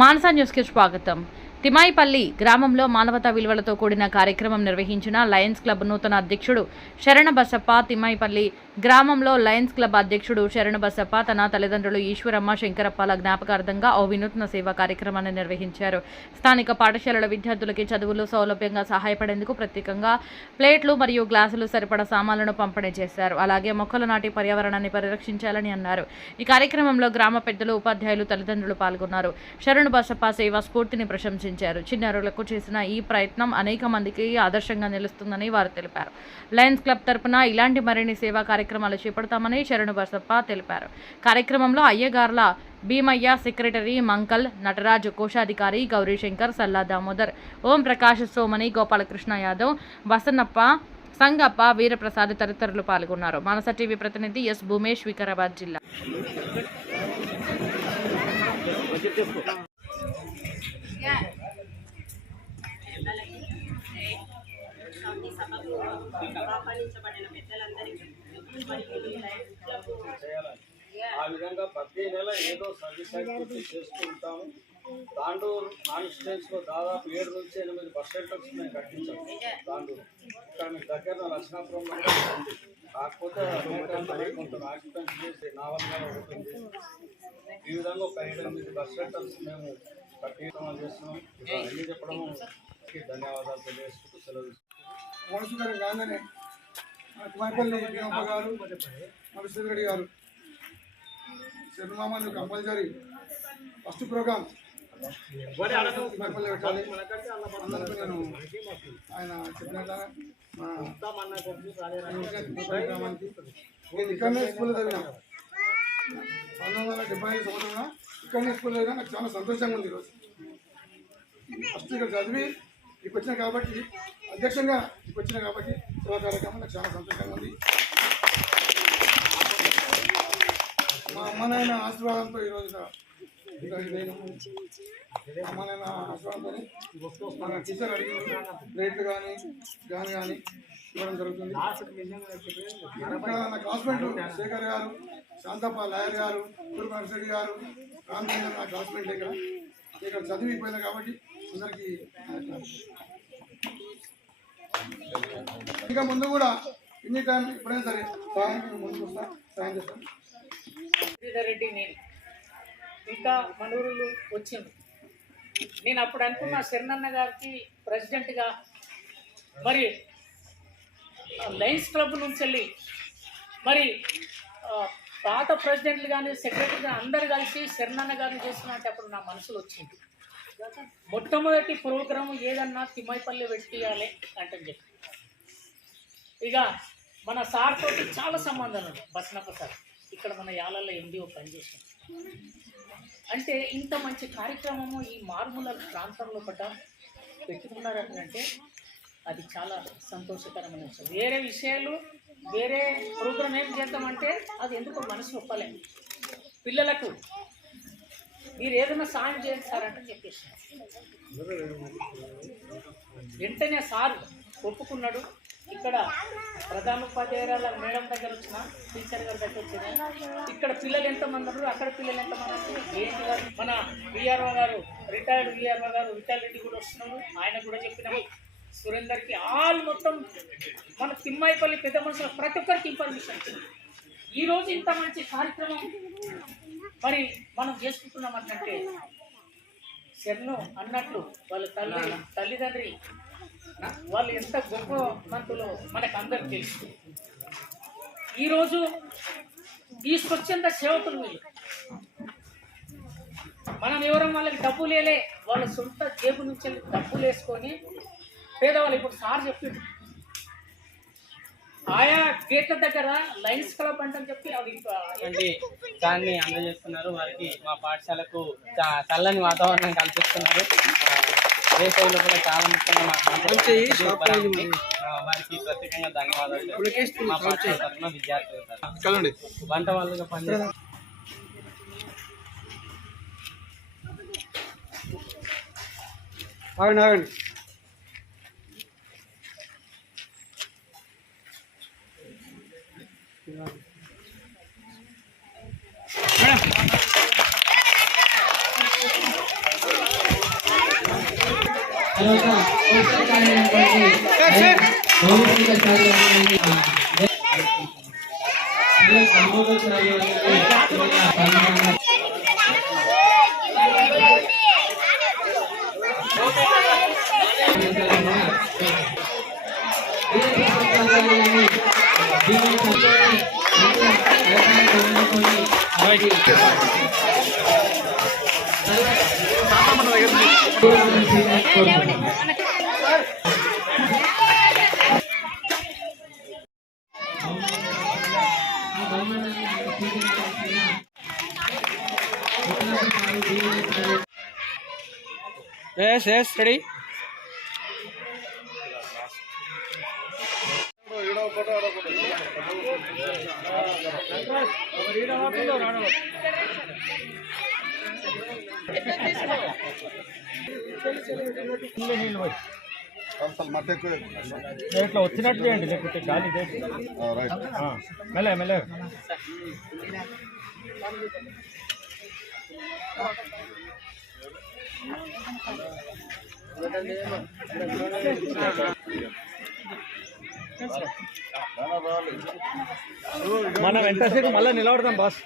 మానసా న్యూస్కి స్వాగతం. తిమాయిపల్లి గ్రామంలో మానవతా విలువలతో కూడిన కార్యక్రమం నిర్వహించిన లయన్స్ క్లబ్ నూతన అధ్యక్షుడు శరణ బసప్ప తిమాయిపల్లి గ్రామంలో లయన్స్ క్లబ్ అధ్యక్షుడు శరణ బసప్ప తన తల్లిదండ్రులు ఈశ్వరమ్మ శంకరప్పల జ్ఞాపకార్థంగా ఓ వినూత్న సేవా కార్యక్రమాన్ని నిర్వహించారు. స్థానిక పాఠశాలల విద్యార్థులకి చదువులు సౌలభ్యంగా సహాయపడేందుకు ప్రత్యేకంగా ప్లేట్లు మరియు గ్లాసులు సరిపడా సామాన్లను పంపిణీ చేశారు. అలాగే మొక్కలు నాటి పర్యావరణాన్ని పరిరక్షించాలని అన్నారు. ఈ కార్యక్రమంలో గ్రామ పెద్దలు ఉపాధ్యాయులు తల్లిదండ్రులు పాల్గొన్నారు. శరణ్ బసప్ప సేవా స్ఫూర్తిని ప్రశంసించారు. చిన్నారులకు చేసిన ఈ ప్రయత్నం అనేక మందికి ఆదర్శంగా నిలుస్తుందని వారు తెలిపారు. లయన్స్ క్లబ్ తరపున ఇలాంటి మరిన్ని సేవా కార్యక్రమాలు చేపడతామని శరణు బసప్ప తెలిపారు కార్యక్రమంలో అయ్యగార్ల భీమయ్య సెక్రటరీ మంకల్ నటరాజ్ కోశాధికారి గౌరీశంకర్ సల్లా దామోదర్ ఓం ప్రకాష్ సోమని గోపాలకృష్ణ యాదవ్ బసన్నప్ప సంగప్ప వీరప్రసాద్ తదితరులు పాల్గొన్నారు మానస టీవీ ప్రతినిధి ఎస్ భూమేష్ వికారాబాద్ జిల్లా ఆహ్వానించబడిన పెద్దలందరికీ మరియు ఈ లయన్స్ క్లబ్ ఆ విధంగా ప్రతి నెల ఏదో సర్వీస్ యాక్టివిటీ చేస్తూ ఉంటాము తాండూరు కాన్స్టిట్యూన్స్లో దాదాపు ఏడు నుంచి ఎనిమిది బస్ సెంటర్స్ మేము కట్టించాం తాండూరు ఇక్కడ మీకు దగ్గర లక్షణాపురం ఉంది. కాకపోతే అనేక కొంత చేసి నావల్గా ఉంటుంది ఈ విధంగా ఒక ఏడు ఎనిమిది బస్ సెంటర్స్ మేము కట్టించడం చేస్తున్నాం. ఇలా అన్ని చెప్పడం ధన్యవాదాలు తెలియజేసుకుంటూ సెలవు తీసుకుంటాం. కుమార్పల్లి భీమప్ప గారు మధుసూదర్ రెడ్డి గారు శరణమామని కంపల్సరీ. First program. కుమార్పల్లి పెట్టాలి. అందరికీ నేను ఆయన చెప్పినట్లా మన నేను ఇక్కడనే స్కూల్లో చదివినా. పంతొమ్మిది వందల డెబ్బై ఐదు సంవత్సరంలో ఇక్కడనే స్కూల్లో చదివినా నాకు చాలా సంతోషంగా ఉంది ఈరోజు. ఫస్ట్ ఇక్కడ చదివి ఇక్కడికి వచ్చినా కాబట్టి అధ్యక్షంగా ఇక్కడికి వచ్చిన కాబట్టి సేవా కార్యక్రమం నాకు చాలా సంతోషంగా ఉంది. మా అమ్మ నాయన ఆశీర్వాదంతో ఈరోజు అమ్మ నాయన ఆశీర్వాదంతో మన టీచర్ అడిగిన ప్లేట్లు కానీ గాని కానీ ఇవ్వడం జరుగుతుంది. ఇక్కడ నా క్లాస్మేట్ శేఖర్ గారు శాంతప్ప లాయర్ గారు గురు రెడ్డి గారు రామచంద్ర నా క్లాస్మేట్ ఇక్కడ. ఇక్కడ చదివిపోయింది కాబట్టి అందరికీ ఇంకా ముందు కూడా ఎన్ని టైం ఇప్పుడైనా సరే సాయం ముందు వస్తా సాయం చేస్తాను రెడ్డి నేను. ఇంకా మనూరులు వచ్చింది నేను అప్పుడు అనుకున్న శరణన్న గారికి ప్రెసిడెంట్గా మరి లయన్స్ క్లబ్ నుంచి వెళ్ళి మరి పాత ప్రెసిడెంట్లు కానీ సెక్రటరీ కానీ అందరు కలిసి శరణన్న గారిని చేస్తున్నట్టు అప్పుడు నా మనసులో వచ్చింది. మొట్టమొదటి ప్రోగ్రాం ఏదన్నా తిమ్మైపల్లి పెట్టియాలి అంటే చెప్పి. ఇక మన సార్ తోటి చాలా సంబంధాలు ఉన్నాయి. బస్నప్ప సార్ ఇక్కడ మన యాలల్లో ఎండిఓ పనిచేసాం అంటే ఇంత మంచి కార్యక్రమము ఈ మారుమూల ప్రాంతంలో పడ్డ పెట్టుకున్నారంటే అది చాలా సంతోషకరమైన విషయం. వేరే విషయాలు వేరే ప్రోగ్రామ్ ఏం చేద్దామంటే అది ఎందుకో మనసు ఒప్పలేదు. పిల్లలకు మీరు ఏదైనా సాయం చేయండి సార్ అంటే చెప్పేసి. వెంటనే సార్ ఒప్పుకున్నాడు. ఇక్కడ ప్రధానోపాధ్యాయురాల మేడం దగ్గర వచ్చిన టీచర్ గారి దగ్గర వచ్చిన ఇక్కడ పిల్లలు ఎంతమంది ఉన్నారు? అక్కడ పిల్లలు ఎంతమంది ఉన్నారు? ఏంటి గారు మన విఆర్ఓ గారు రిటైర్డ్ విఆర్ఓ గారు విఠల్ రెడ్డి కూడా వస్తున్నాడు ఆయన కూడా చెప్పినాము సురేందర్కి ఆల్ మొత్తం మన తిమ్మాయిపల్లి పెద్ద మనుషులు ప్రతి ఒక్కరికి ఇన్ఫర్మేషన్ ఇచ్చింది. ఈ రోజు ఇంత మంచి కార్యక్రమం మరి మనం చేసుకుంటున్నాం అంటే శరణు అన్నట్లు వాళ్ళ తల్లి తల్లిదండ్రి వాళ్ళు ఎంత గొప్ప మంతులో మనకు అందరికి తెలుసు. ఈరోజు తీసుకొచ్చేంత సేవకులు వీళ్ళు. మనం ఎవరం వాళ్ళకి డబ్బులు లేలే వాళ్ళ సొంత జేబు నుంచి డబ్బులు వేసుకొని పేదవాళ్ళు ఇప్పుడు సార్ చెప్పిండు ఆయా గేట్ల దగ్గర లైన్స్ క్లబ్ అంటని చెప్పి అవి దాన్ని అందజేస్తున్నారు. వారికి మా పాఠశాలకు చల్లని వాతావరణం కల్పిస్తున్నారు. వేసవిలో కూడా చాలా ముఖ్యంగా మాకు వారికి ప్రత్యేకంగా ధన్యవాదాలు మా పాఠశాల తరఫున విద్యార్థుల. వంట వాళ్ళుగా పనిచేస్తారు ఆగండి ఆగండి. どうございました。Yes, yes, ready? ఇట్లా వచ్చినట్టు చేయండి లేకపోతే గాలి చేసి రైట్ మెల్ల మెల్ల మనం ఎంతసేపు మళ్ళీ నిలబడతాం బాస్.